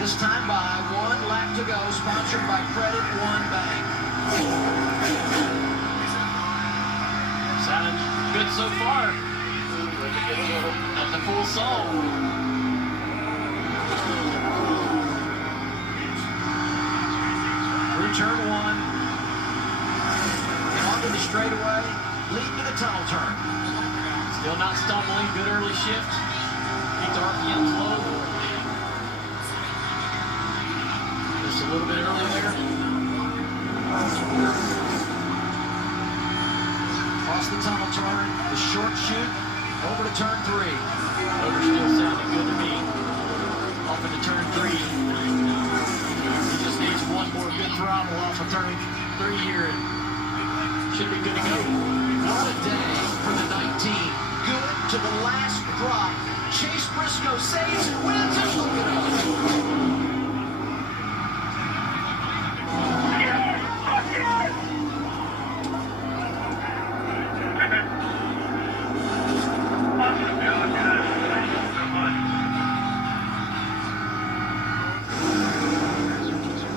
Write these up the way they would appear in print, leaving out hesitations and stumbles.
This time by 1 lap to go, sponsored by Credit One Bank. Sounding good so far. At the full song. Through turn 1. Onto the straightaway, leading to the tunnel turn. Still not stumbling. Good early shift. Keep the RPMs low. Just a little bit early there. Across the tunnel turn, the short chute, over to turn 3. Motor still sounding good to me. Off into turn 3. He just needs one more good throttle off of turn 3 here and should be good to go. What a day for the 19. Good to the last drop. Chase Briscoe saves and wins at Pocono.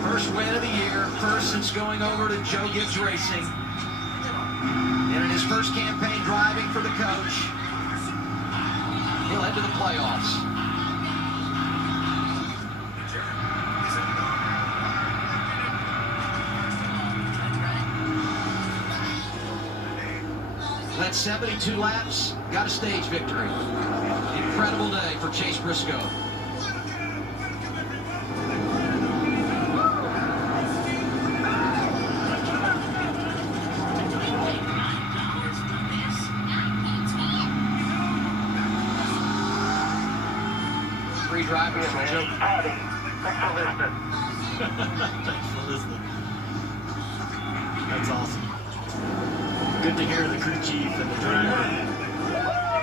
First win of the year, first since going over to Joe Gibbs Racing. And in his first campaign driving for the coach, he'll head to the playoffs. Led 72 laps, got a stage victory. Incredible day for Chase Briscoe. Three drivers for Joe. Thanks for listening. Thanks for listening. That's awesome. Good to hear the crew chief and the driver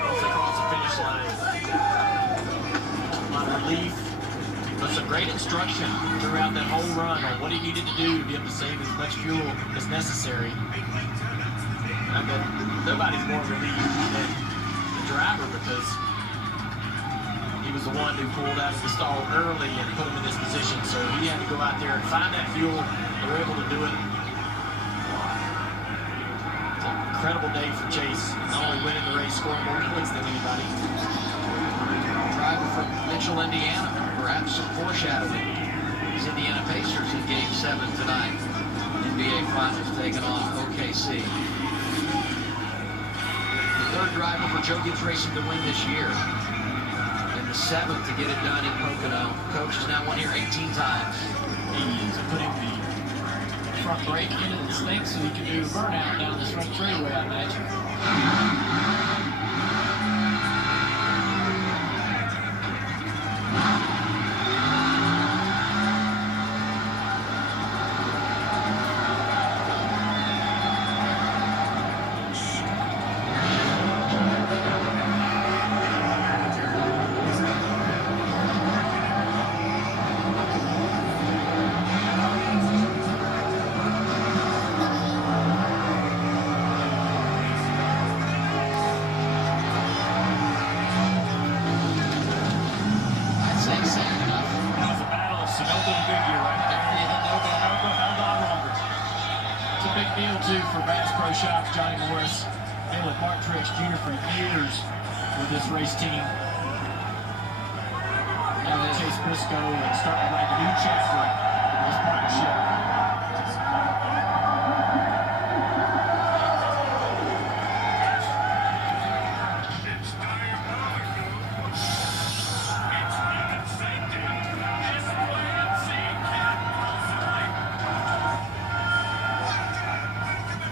both across the finish line. A lot of relief, but some great instruction throughout that whole run on what he needed to do to be able to save as much fuel as necessary. And I bet nobody's more relieved than the driver because he was the one who pulled out of the stall early and put him in this position. So he had to go out there and find that fuel. They were able to do it. Incredible day for Chase, not only winning the race, scoring more points than anybody. Driver from Mitchell, Indiana, perhaps some foreshadowing. His Indiana Pacers in Game 7 tonight. NBA Finals taking on OKC. The third driver for Joe Gibbs Racing to win this year. And the 7th to get it done in Pocono. Coach has now won here 18 times. He's putting the front brake into the snake so he can do burnout down this front straightaway, I imagine. For Bass Pro Shops, Johnny Morris, been with Mark Truex Jr. for years with this race team. Now with Chase Briscoe and starting to write a new chapter in this partnership.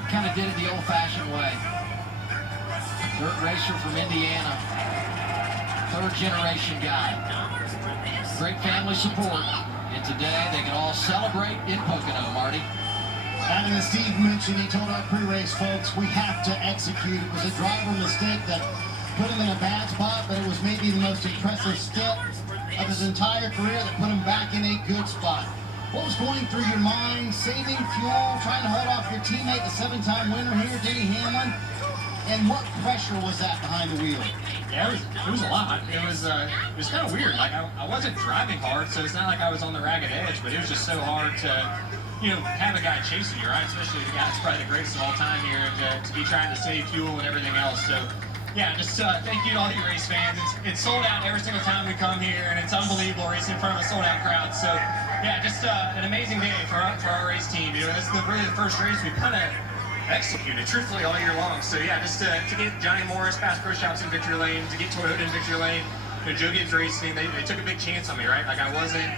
Kind of did it the old-fashioned way. Dirt racer from Indiana. Third-generation guy. Great family support. And today they can all celebrate in Pocono, Marty. And as Steve mentioned, he told our pre-race folks, we have to execute. It was a driver mistake that put him in a bad spot, but it was maybe the most impressive step of his entire career that put him back in a good spot. What was going through your mind? Saving fuel, trying to hold off your teammate, the 7-time winner here, Denny Hamlin? And what pressure was that behind the wheel? Yeah, it was a lot. It was kind of weird. Like I wasn't driving hard, so it's not like I was on the ragged edge, but it was just so hard to, have a guy chasing you, right? Especially the guy that's probably the greatest of all time here, and to be trying to save fuel and everything else. So, yeah, just thank you to all you race fans. It's sold out every single time we come here, and it's unbelievable racing in front of a sold out crowd. So, yeah, just an amazing day for our race team. This is really the first race we kind of executed truthfully all year long. So yeah, just to get Johnny Morris past Chris Shops in victory lane, to get Toyota in victory lane, Joe Gibbs Racing, they took a big chance on me, right? Like I wasn't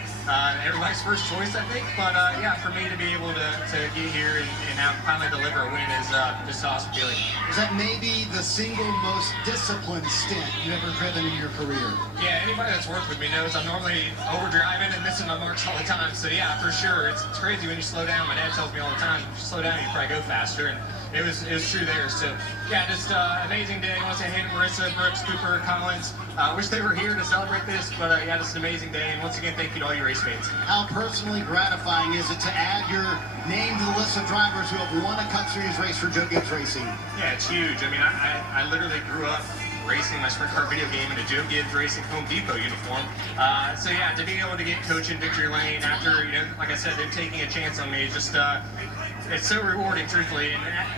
everybody's first choice, I think, but yeah, for me to be able to get here and now finally deliver a win is just an awesome feeling. Is that maybe the single most disciplined stint you've ever driven in your career? Yeah, anybody that's worked with me knows I'm normally overdriving and missing my marks all the time. So yeah, for sure, it's crazy when you slow down. My dad tells me all the time, if you slow down, you probably go faster. And it was true there. So yeah, just amazing day. I want to say hey to Marissa, Brooks, Cooper, Collins. Wish they were here to celebrate this, but yeah, just an amazing day. And once again, thank you to all you race fans. How personally gratifying is it to add your name to the list of drivers who have won a Cup Series race for Joe Gibbs Racing? Yeah, it's huge. I mean, I literally grew up racing my sprint car video game in a Joe Gibbs Racing Home Depot uniform. So yeah, to be able to get coach in victory lane after, like I said, them taking a chance on me, just it's so rewarding, truthfully,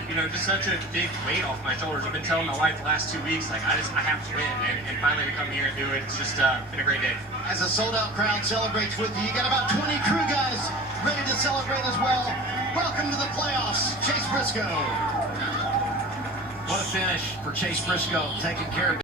and just such a big weight off my shoulders. I've been telling my wife the last 2 weeks, like I have to win, and finally to come here and do it, it's just been a great day. As a sold-out crowd celebrates with you, you got about 20 crew guys ready to celebrate as well. Welcome to the playoffs, Chase Briscoe. What a finish for Chase Briscoe, taking care of